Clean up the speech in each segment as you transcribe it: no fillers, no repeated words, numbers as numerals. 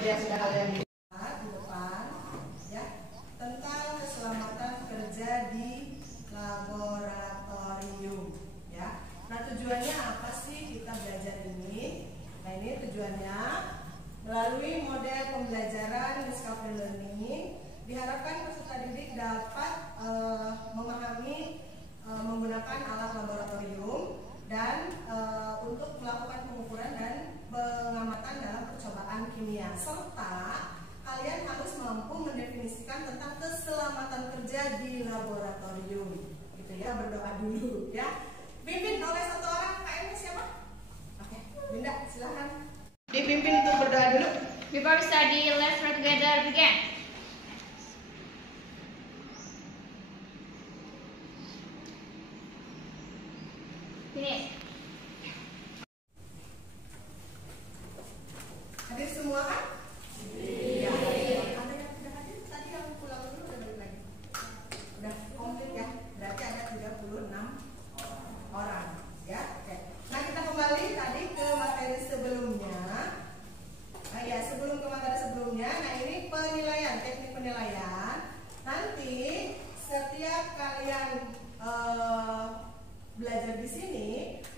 seperti yang sudah kalian lihat di depan, ya, tentang keselamatan kerja di laboratorium, ya. Nah, tujuannya apa sih kita belajar ini? Nah, ini tujuannya melalui model pembelajaran Discovery Learning diharapkan peserta didik dapat memahami menggunakan alat laboratorium dan untuk melakukan pengukuran dan pengamatan dalam percobaan kimia, serta kalian harus mampu mendefinisikan tentang keselamatan kerja di laboratorium. Gitu ya, berdoa dulu ya. Dipimpin oleh satu orang, KM-nya siapa? Oke, Dinda, silahkan. Dipimpin untuk berdoa dulu. Before we study, let's pray together. Begin. Finish. Hadir semua kan? Iya. Ada yang tidak hadir? Tadi yang pulang dulu udah balik lagi. Udah komplit ya. Berarti ada 36 orang. Ya, oke. Nah, kita kembali tadi ke materi sebelumnya. Nah, ya, sebelum ke materi sebelumnya, nah ini penilaian, teknik penilaian. Nanti setiap kalian belajar di sini,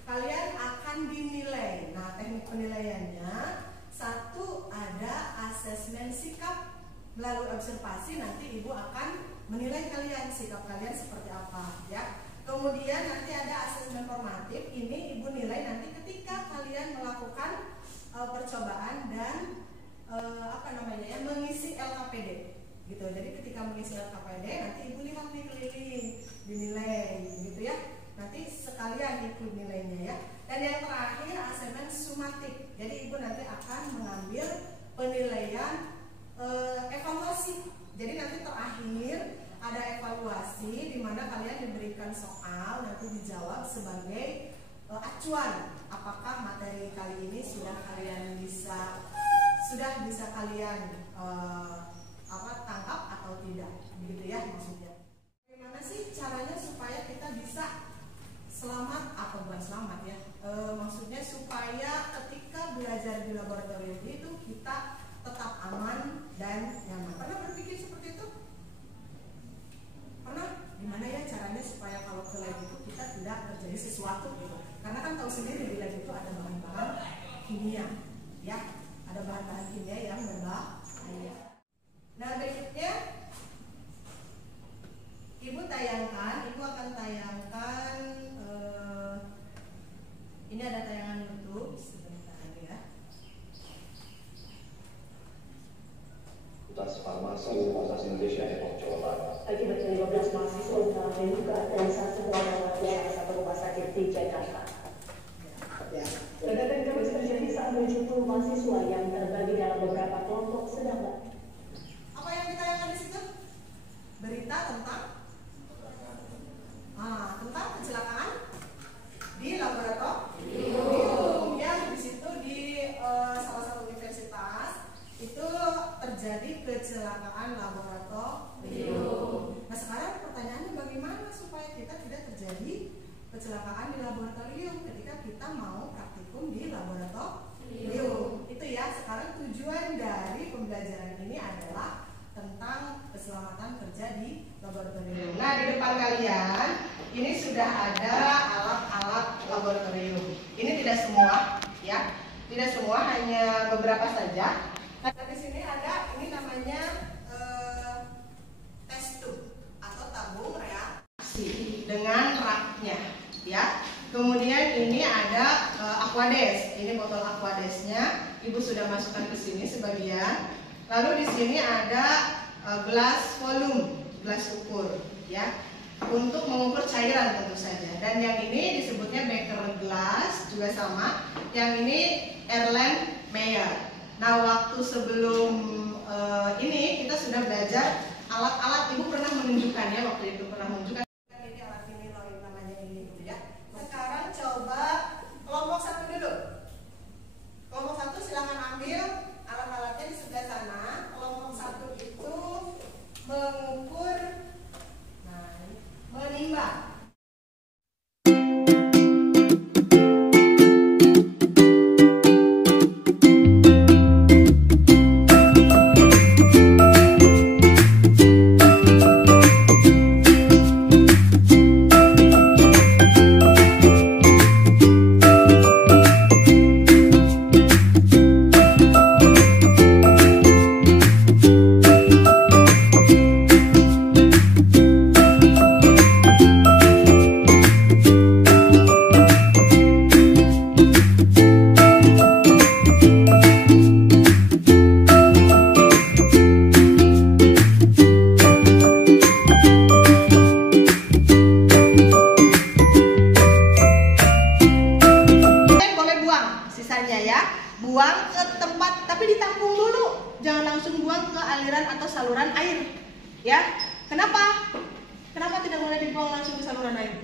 kalian akan dinilai. Nah, teknik penilaiannya satu ada asesmen sikap melalui observasi. Nanti ibu akan menilai kalian sikap kalian seperti apa, ya. Kemudian nanti ada asesmen formatif. Ini ibu nilai nanti ketika kalian melakukan percobaan dan mengisi LKPD, gitu. Jadi ketika mengisi LKPD nanti ibu lihat nih keliling, dinilai, gitu ya. Nanti sekalian ikut nilainya ya. Dan yang terakhir asesmen sumatif. Jadi ibu nanti akan mengambil penilaian evaluasi. Jadi nanti terakhir ada evaluasi di mana kalian diberikan soal, nanti dijawab sebagai acuan apakah materi kali ini sudah bisa kalian tangkap atau tidak, begitu ya maksudnya. Bagaimana sih caranya supaya kita bisa selamat atau bukan selamat ya? Maksudnya supaya ketika belajar di laboratorium itu kita tetap aman dan nyaman. Pernah berpikir seperti itu? Pernah? Gimana ya caranya supaya kalau ke lab itu kita tidak terjadi sesuatu gitu? Karena kan tahu sendiri di lab itu ada bahan-bahan kimia, ya, ada bahan-bahan kimia yang berbahaya. Nah, berikutnya ibu akan tayangkan ini ada tayangan YouTube sebentar lagi ya. Fakultas Farmasi Universitas Indonesia Depok, Jawa Barat. Akibatnya 15 mahasiswa mengalami luka dan satu orang rawat di salah satu rumah sakit di Jakarta. Ledakan keras terjadi saat menjemput mahasiswa yang terbagi dalam beberapa kelompok sedang. Apa yang ditayangkan di situ? Berita tentang kecelakaan di laboratorium yang di situ di salah satu universitas itu terjadi kecelakaan laboratorium. Nah, sekarang pertanyaannya bagaimana supaya kita tidak terjadi kecelakaan di laboratorium ketika kita mau praktikum di laboratorium. Itu ya, sekarang tujuan dari pembelajaran ini adalah tentang keselamatan kerja di laboratorium. Nah, di depan kalian ini sudah ada alat-alat laboratorium. Ini tidak semua, ya, tidak semua, hanya beberapa saja. Nah, di sini ada, ini namanya test tube atau tabung reaksi dengan raknya, ya. Kemudian ini ada Aquades. Ini botol Aquadesnya. Ibu sudah masukkan ke sini sebagian. Lalu di sini ada gelas volume, gelas ukur, ya, untuk mengukur cairan tentu saja. Dan yang ini disebutnya Becker glass, juga sama. Yang ini Erlenmeyer. Nah, waktu sebelum ini kita sudah belajar alat-alat. Ibu pernah menunjukkan ya, waktu itu pernah menunjukkan. Ini alat ini namanya ini, gitu ya. Sekarang coba kelompok satu dulu. Kelompok satu silahkan ambil alat-alatnya di sebelah sana. Kelompok satu itu mengukur, menimbang. ya. Buang ke tempat, tapi ditampung dulu. Jangan langsung buang ke aliran atau saluran air. Ya. Kenapa? Kenapa tidak boleh dibuang langsung ke saluran air?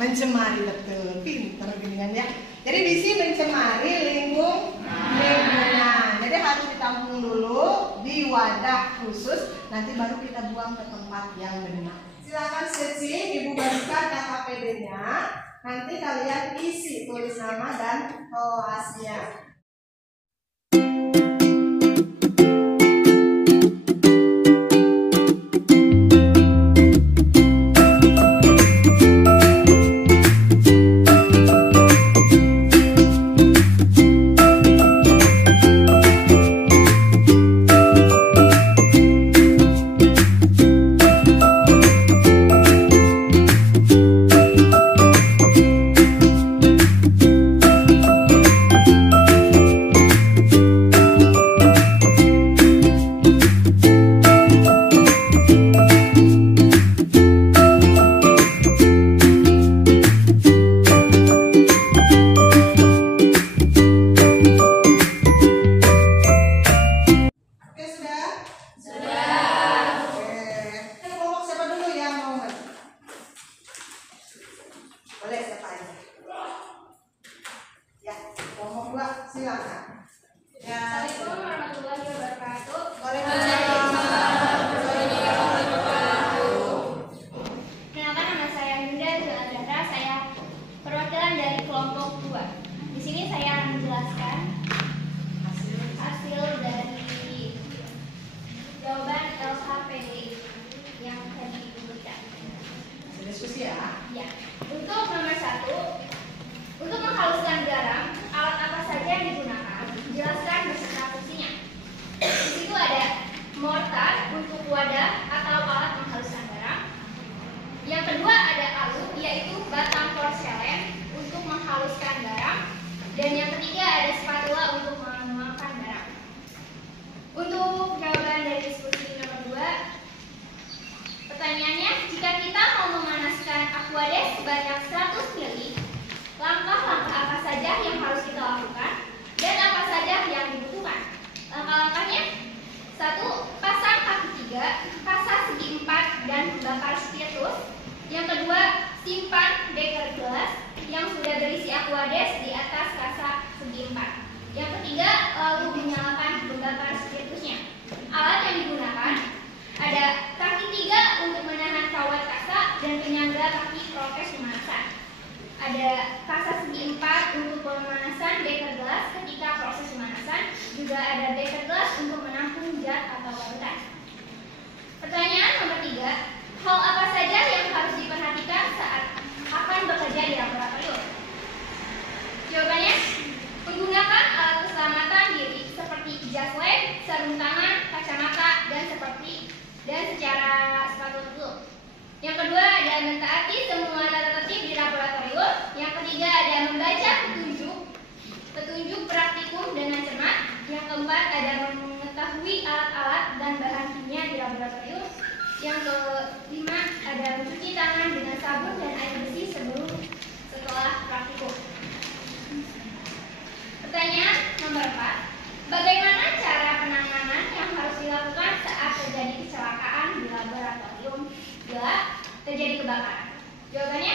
Mencemari, betul. Pintar bimbingan ya. Jadi di sini mencemari lingkungan. Jadi harus ditampung dulu di wadah khusus, nanti baru kita buang ke tempat yang benar. Silakan searching, Ibu bagikan KKPD-nya. Nanti kalian isi, tulis nama dan kelasnya. Silakan. Ya. Assalamualaikum warahmatullahi wabarakatuh. Kenalkan, nama saya Yunda Zulandra. Saya perwakilan dari kelompok 2. Di sini saya akan menjelaskan hasil dari jawaban LKPD yang tadi diberikan. Diskusi ya. Ya. Untuk nomor 1, untuk menghaluskan garam, alat apa saja yang digunakan? Jelaskan beserta fungsinya. Di situ ada mortar untuk wadah atau alat menghaluskan garam. Yang kedua ada alu, yaitu batang porselen untuk menghaluskan garam. Dan yang ketiga ada spatula untuk menuangkan garam. Untuk jawaban dari diskusi nomor 2, pertanyaannya, jika kita mau memanaskan aquades sebanyak 100 ml, langkah-langkah apa saja yang harus kita lakukan dan apa saja yang dibutuhkan? Langkah-langkahnya: 1. Pasang kaki 3, kaca segi 4 dan bakar spiritus. Yang kedua, simpan beker gelas yang sudah berisi aquades di atas kaca segi 4. Yang ketiga, lalu menyalakan pembakar spiritusnya. Alat yang digunakan ada kaki 3 untuk menahan kawat kaca dan penyangga kaki prokes pemanasan. Ada kaca segi 4 untuk pemanasan beker gelas ketika proses pemanasan. Juga ada beker gelas untuk menampung zat atau larutan. Pertanyaan nomor 3, hal apa saja yang harus diperhatikan saat akan bekerja di laboratorium? Jawabannya, menggunakan alat keselamatan diri seperti jas lab, sarung tangan, kacamata, dan secara sepatu tutup. Yang kedua ada mentaati semua tata tertib di laboratorium. Yang ketiga ada membaca petunjuk praktikum dengan cermat. Yang keempat ada mengetahui alat-alat dan bahan kimia di laboratorium. Yang kelima ada mencuci tangan dengan sabun dan air bersih setelah praktikum. Pertanyaan nomor 4, bagaimana cara penanganan yang harus dilakukan saat terjadi kecelakaan di laboratorium? Terjadi kebakaran. Jawabannya,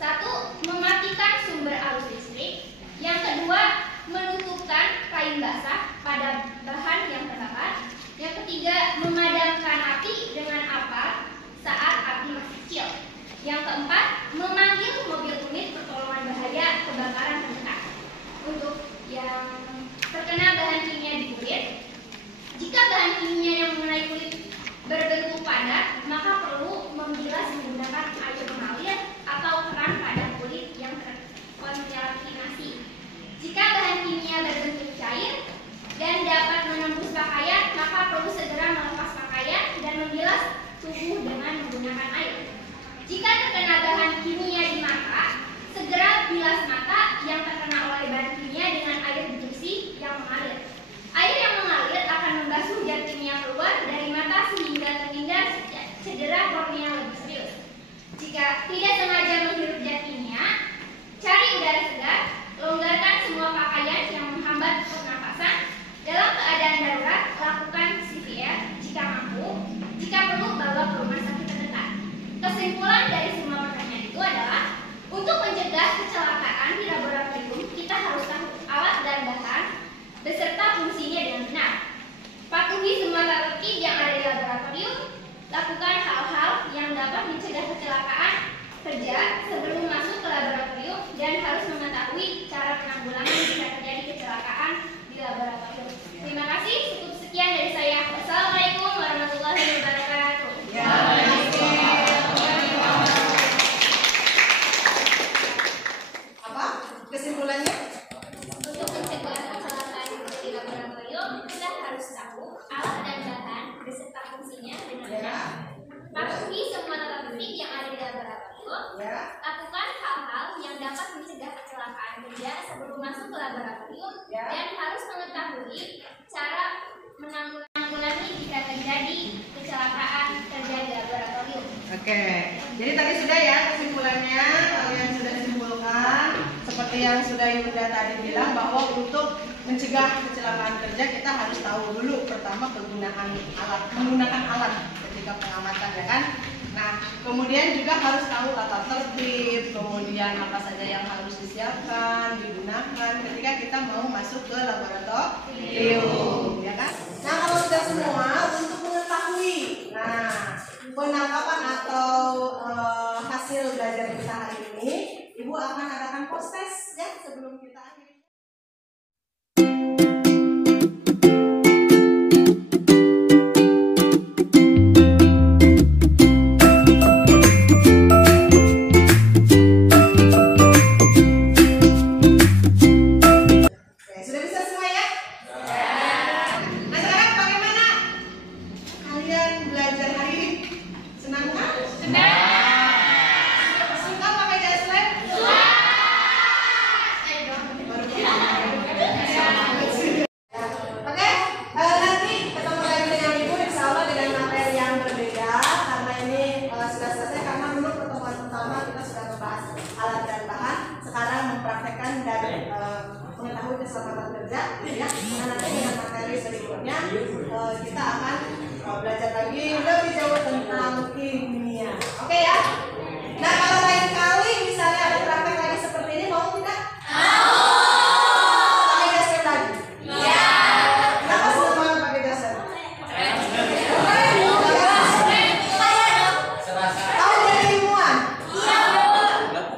1. Mematikan sumber arus listrik. Yang kedua, menutupkan kain basah pada bahan yang terbakar. Yang ketiga, memadamkan api dengan apar saat api masih kecil. Yang keempat, memanggil mobil unit pertolongan bahaya kebakaran terdekat. Untuk yang terkena bahan kimia di kulit, jika bahan kimia yang mengenai kulit berbentuk padat, maka perlu membilas menggunakan air mengalir atau keran pada kulit yang terkontaminasi. Jika bahan kimia berbentuk cair dan dapat menembus pakaian, maka perlu segera melepas pakaian dan membilas tubuh dengan menggunakan air. Jika terkena bahan kimia di mata, segera bilas mata yang terkena oleh bahan kimia dengan air bersih yang mengalir. Air yang mengalir akan membasuh zat kimia keluar dari mata sehingga terhindar cedera kornea lebih serius. Jika tidak sengaja menghirup zat kimia, cari udara segar Patuhi semua tertib yang ada di laboratorium. Lakukan hal-hal yang dapat mencegah kecelakaan kerja sebelum masuk ke laboratorium dan harus mengetahui cara penanggulangan jika terjadi kecelakaan di laboratorium. Terima kasih. Cukup sekian dari saya. Wassalamualaikum warahmatullahi wabarakatuh. Apa kesimpulannya? Untuk mencegah kecelakaan di laboratorium, kita harus tahu alat dan bahan beserta fungsinya dengan benar. Patuhi semua tata tertib yang ada di laboratorium. Ya. Lakukan hal-hal yang dapat mencegah kecelakaan kerja sebelum masuk ke laboratorium dan harus mengetahui cara menanggulangi jika terjadi kecelakaan kerja di laboratorium. Oke, jadi tadi sudah ya kesimpulannya, kalian sudah simpulkan seperti yang sudah Yunda tadi bilang bahwa untuk mencegah kecelakaan kerja kita harus tahu dulu pertama menggunakan alat ketika pengamatan ya kan. Nah, kemudian juga harus tahu tata tertib, kemudian apa saja yang harus disiapkan, digunakan ketika kita mau masuk ke laboratorium, ya kan? Nah, kalau sudah semua untuk mengetahui, penangkapan atau hasil belajar kita hari ini, Ibu akan adakan post test ya sebelum kita akhiri. Mengetahui keselamatan kerja ya. Nanti dengan materi berikutnya kita akan belajar lagi lebih jauh tentang kimia. Oke ya. Nah, kalau lain kali misalnya ada praktek lagi seperti ini, mau tidak? Pakai dasar lagi? Iya. Kenapa semua pakai dasar? Tahu dari ilmuwan? Iya.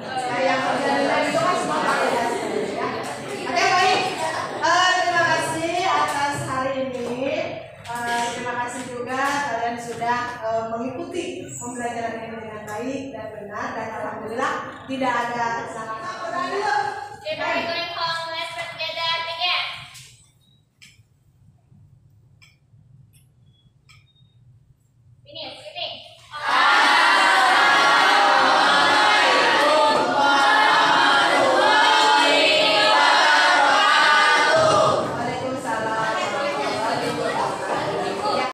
Nah, yang kerja di lab itu kan semua pakai dasar ya. Oke, baik. Terima kasih atas hari ini. Terima kasih juga kalian sudah mengikuti pembelajaran ini dengan baik dan benar, dan alhamdulillah tidak ada kesalahan.